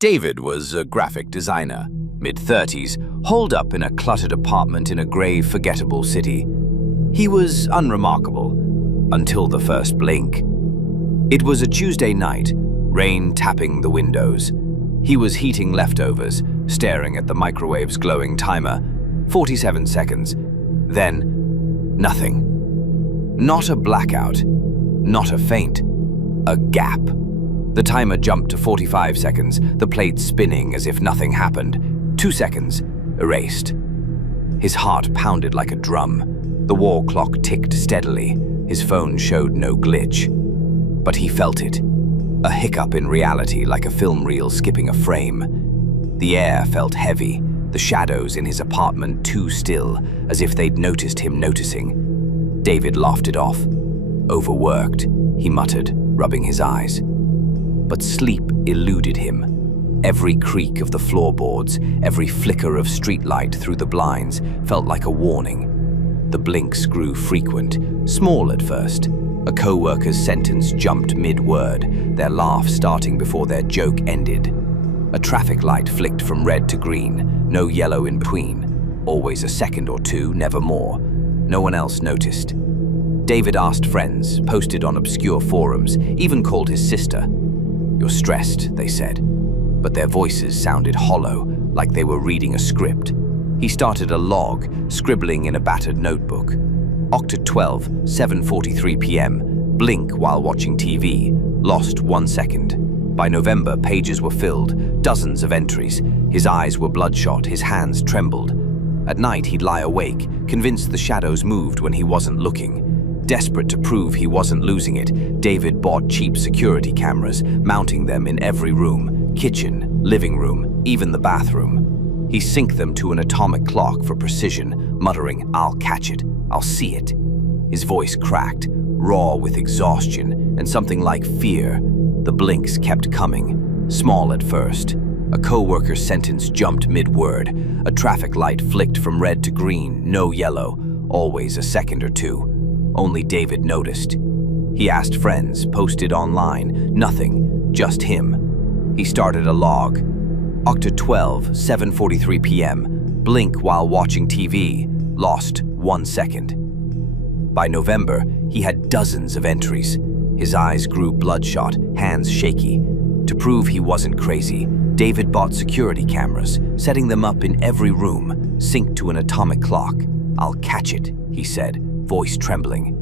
David was a graphic designer, mid-30s, holed up in a cluttered apartment in a grey, forgettable city. He was unremarkable, until the first blink. It was a Tuesday night, rain tapping the windows. He was heating leftovers, staring at the microwave's glowing timer. 47 seconds. Then, nothing. Not a blackout, not a faint, a gap. The timer jumped to 45 seconds, the plate spinning as if nothing happened. 2 seconds, erased. His heart pounded like a drum. The wall clock ticked steadily. His phone showed no glitch. But he felt it. A hiccup in reality, like a film reel skipping a frame. The air felt heavy, the shadows in his apartment too still, as if they'd noticed him noticing. David laughed it off. Overworked, he muttered, rubbing his eyes. But sleep eluded him. Every creak of the floorboards, every flicker of streetlight through the blinds felt like a warning. The blinks grew frequent, small at first. A co-worker's sentence jumped mid-word, their laugh starting before their joke ended. A traffic light flicked from red to green, no yellow in between. Always a second or two, never more. No one else noticed. David asked friends, posted on obscure forums, even called his sister. "You're stressed," they said. But their voices sounded hollow, like they were reading a script. He started a log, scribbling in a battered notebook. Octa 12, 7:43 p.m. Blink while watching TV. Lost 1 second. By November, pages were filled, dozens of entries. His eyes were bloodshot, his hands trembled. At night, he'd lie awake, convinced the shadows moved when he wasn't looking. Desperate to prove he wasn't losing it, David bought cheap security cameras, mounting them in every room, kitchen, living room, even the bathroom. He synced them to an atomic clock for precision, muttering, "I'll catch it, I'll see it." His voice cracked, raw with exhaustion and something like fear. The blinks kept coming, small at first. A co-worker's sentence jumped mid-word. A traffic light flicked from red to green, no yellow, always a second or two. Only David noticed. He asked friends, posted online, nothing, just him. He started a log. Octa 12, 7:43 p.m. Blink while watching TV. Lost 1 second. By November, he had dozens of entries. His eyes grew bloodshot, hands shaky. To prove he wasn't crazy, David bought security cameras, setting them up in every room, synced to an atomic clock. "I'll catch it," he said, voice trembling.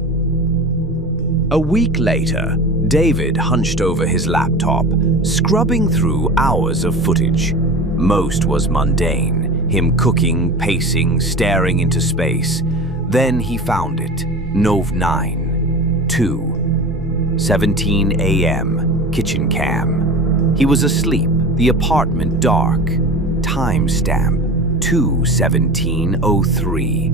A week later, David hunched over his laptop, scrubbing through hours of footage. Most was mundane, him cooking, pacing, staring into space. Then he found it. Nov 9, 2, 17 a.m., kitchen cam. He was asleep, the apartment dark. Timestamp, 2:17:03.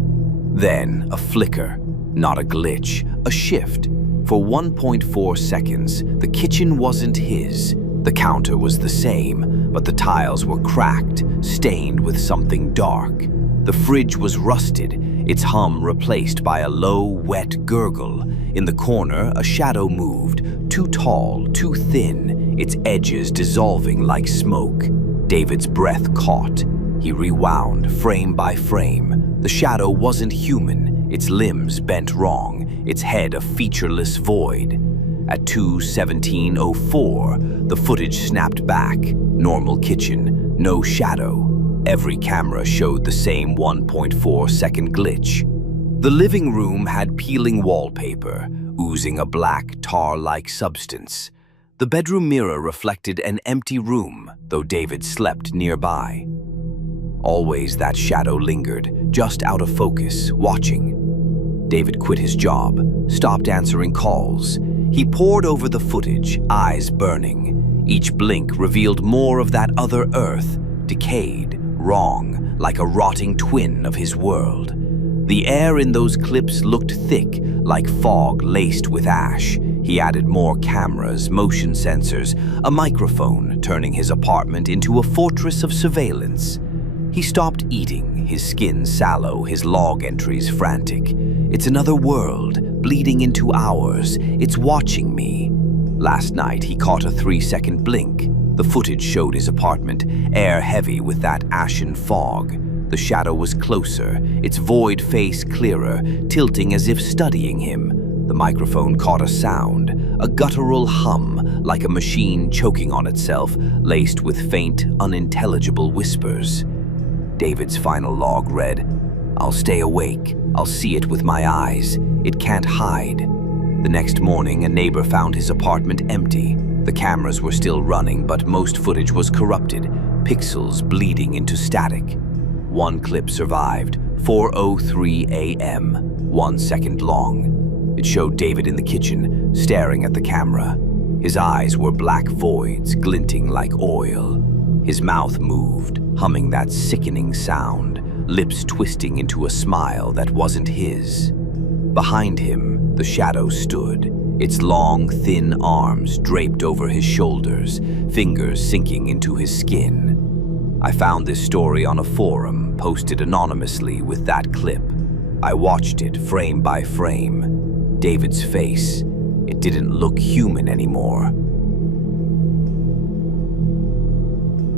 Then a flicker, not a glitch, a shift. For 1.4 seconds, the kitchen wasn't his. The counter was the same, but the tiles were cracked, stained with something dark. The fridge was rusted, its hum replaced by a low, wet gurgle. In the corner, a shadow moved, too tall, too thin, its edges dissolving like smoke. David's breath caught. He rewound, frame by frame. The shadow wasn't human, its limbs bent wrong, its head a featureless void. At 2:17:04, the footage snapped back. Normal kitchen, no shadow. Every camera showed the same 1.4-second glitch. The living room had peeling wallpaper, oozing a black, tar-like substance. The bedroom mirror reflected an empty room, though David slept nearby. Always that shadow lingered, just out of focus, watching. David quit his job, stopped answering calls. He pored over the footage, eyes burning. Each blink revealed more of that other Earth, decayed, wrong, like a rotting twin of his world. The air in those clips looked thick, like fog laced with ash. He added more cameras, motion sensors, a microphone, turning his apartment into a fortress of surveillance. He stopped eating, his skin sallow, his log entries frantic. It's another world, bleeding into ours. It's watching me. Last night, he caught a 3-second blink. The footage showed his apartment, air heavy with that ashen fog. The shadow was closer, its void face clearer, tilting as if studying him. The microphone caught a sound, a guttural hum, like a machine choking on itself, laced with faint, unintelligible whispers. David's final log read, "I'll stay awake. I'll see it with my eyes. It can't hide." The next morning, a neighbor found his apartment empty. The cameras were still running, but most footage was corrupted, pixels bleeding into static. One clip survived, 4:03 a.m., 1 second long. It showed David in the kitchen, staring at the camera. His eyes were black voids, glinting like oil. His mouth moved, humming that sickening sound, lips twisting into a smile that wasn't his. Behind him, the shadow stood, its long, thin arms draped over his shoulders, fingers sinking into his skin. I found this story on a forum, posted anonymously with that clip. I watched it frame by frame. David's face, it didn't look human anymore.